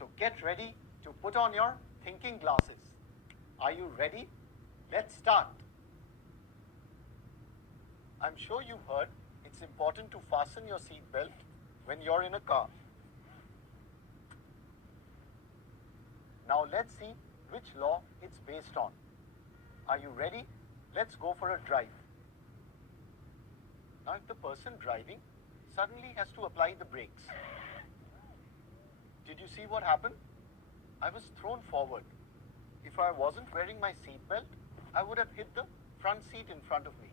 So get ready to put on your thinking glasses. Are you ready? Let's start. I'm sure you've heard it's important to fasten your seatbelt when you're in a car. Now let's see which law it's based on. Are you ready? Let's go for a drive. Now if the person driving suddenly has to apply the brakes, did you see what happened? I was thrown forward. If I wasn't wearing my seatbelt, I would have hit the front seat in front of me.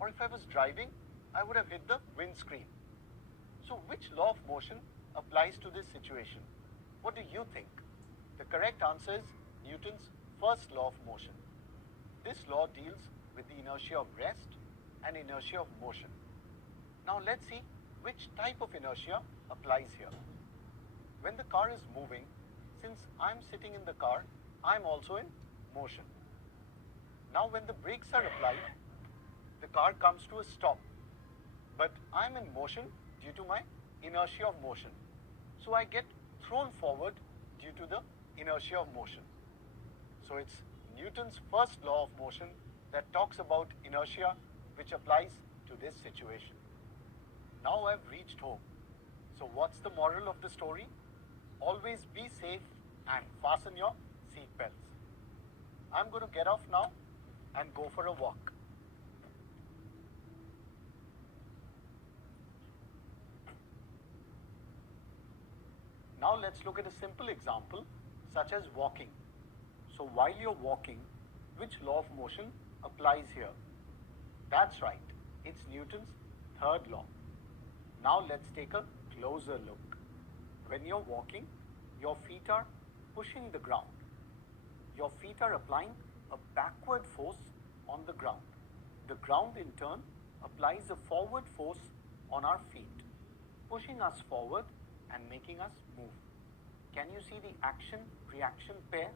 Or if I was driving, I would have hit the windscreen. So which law of motion applies to this situation? What do you think? The correct answer is Newton's first law of motion. This law deals with the inertia of rest and inertia of motion. Now let's see which type of inertia applies here. When the car is moving, since I'm sitting in the car, I'm also in motion. Now when the brakes are applied, the car comes to a stop. But I'm in motion due to my inertia of motion. So I get thrown forward due to the inertia of motion. So it's Newton's first law of motion that talks about inertia, which applies to this situation. Now I've reached home. So what's the moral of the story? Always be safe and fasten your seat belts. I'm going to get off now and go for a walk. Now let's look at a simple example such as walking. So while you're walking, which law of motion applies here? That's right, it's Newton's third law. Now let's take a closer look. When you're walking, your feet are pushing the ground. Your feet are applying a backward force on the ground. The ground in turn applies a forward force on our feet, pushing us forward and making us move. Can you see the action-reaction pair?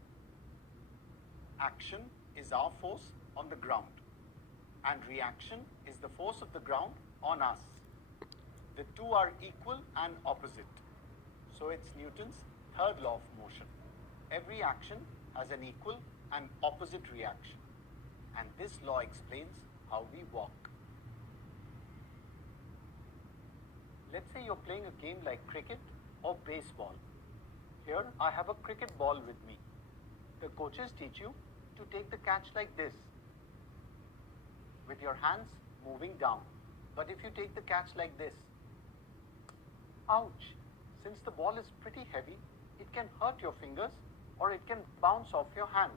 Action is our force on the ground, and reaction is the force of the ground on us. The two are equal and opposite. So it's Newton's third law of motion. Every action has an equal and opposite reaction. And this law explains how we walk. Let's say you're playing a game like cricket or baseball. Here I have a cricket ball with me. The coaches teach you to take the catch like this, with your hands moving down. But if you take the catch like this, ouch! Since the ball is pretty heavy, it can hurt your fingers or it can bounce off your hand.